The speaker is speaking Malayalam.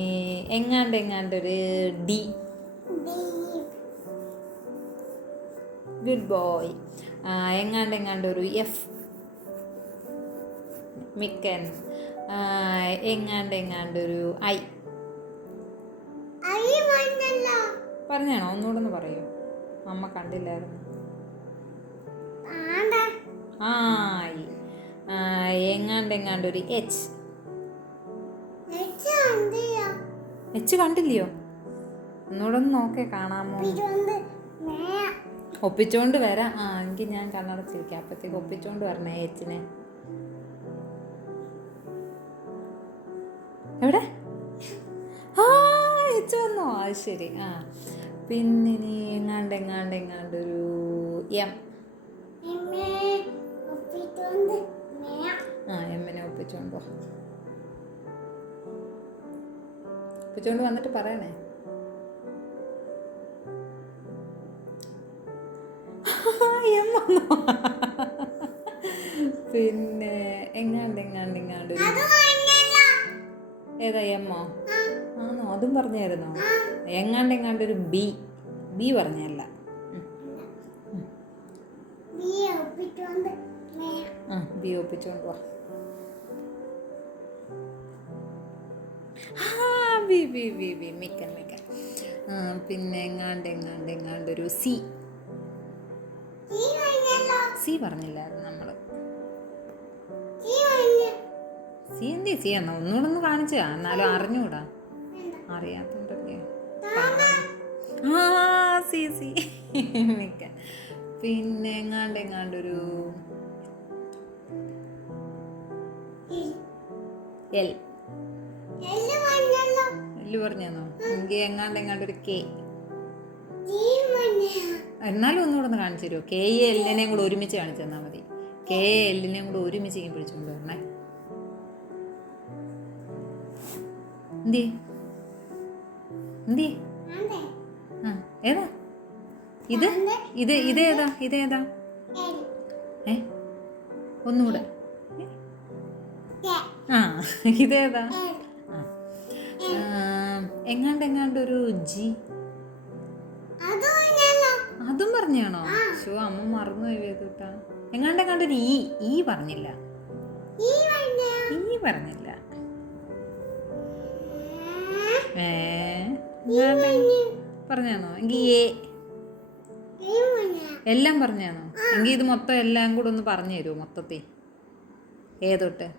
എങ്ങാണ്ടൊരു ഡി. Good boy. എങ്ങാണ്ടൊരു എഫ്. മിക്കൻ. എങ്ങാണ്ടൊരു ഐ. പറഞ്ഞാണോ? ഒന്നുകൂടെ ഒന്ന് പറയൂ. അമ്മ കണ്ടില്ലായിരുന്നു. എങ്ങാണ്ടൊരു എച്ച്. എച്ച് കണ്ടില്ലയോ? ഒന്നുകൂടെ ഒന്ന് നോക്കേ, കാണാമോ? ഒപ്പിച്ചോണ്ട് വരാം. എങ്കിൽ ഞാൻ കണ്ണടച്ചിരിക്കാം. അപ്പത്തേക്ക് ഒപ്പിച്ചോണ്ട് വരണേ എച്ചിനെ. എവിടെ? എച്ച് വന്നോ? അത് ശരി. പിന്നെ ഇനി എങ്ങാണ്ടൊരു എം. എമ്മിനെ ഒപ്പിച്ചോണ്ട് വന്നിട്ട് പറയണേ. എം വന്നോ? പിന്നെ എങ്ങാണ്ടൊരു ഏതാ? എമ്മോ? ആണോ? അതും പറഞ്ഞായിരുന്നോ? എങ്ങാണ്ടൊരു ബി. ബി പറഞ്ഞല്ല. ബി ഒപ്പിച്ചോണ്ട് വാ. ബി മിക്കൻ. പിന്നെ എങ്ങാണ്ടൊരു സി. സി പറഞ്ഞില്ലായിരുന്നു നമ്മള്. സി എന്തി? സി എന്നാ ഒന്നുകൂടെ ഒന്ന് കാണിച്ചാ, എന്നാലും അറിഞ്ഞൂടാ. അറിയാത്തോണ്ടല്ലേ. സി മിക്കൻ. പിന്നെ എങ്ങാണ്ടൊരു എൽ. എല്ല് പറഞ്ഞോ? എങ്കിൽ എങ്ങാണ്ടൊരു കെ. എന്നാലും ഒന്നുകൂടെ ഒന്ന് കാണിച്ചു തരുമോ? കെ എല്ലിനെയും കൂടെ ഒരുമിച്ച് കാണിച്ചു തന്നാൽ മതി. കെ എല്ലിനെയും കൂടെ ഒരുമിച്ച് പിടിച്ചുകൊണ്ട് വരണേ. എന്തി? ഏതാ ഇതേതാ? ഒന്നുകൂടെ. ഇതേതാ? എങ്ങാണ്ടൊരു ജി. അതും പറഞ്ഞാണോ? അമ്മ മറന്നുപോയി വേദൂട്ടാ. എങ്ങാണ്ടൊരു ഈ പറഞ്ഞില്ല. ഈ പറഞ്ഞില്ല. പറഞ്ഞാണോ? എങ്കിൽ എ. എല്ലാം പറഞ്ഞാണോ? എങ്കിൽ ഇത് മൊത്തം എല്ലാം കൂടെ ഒന്ന് പറഞ്ഞു തരുമോ? മൊത്തത്തിൽ ഏതൊട്ട്?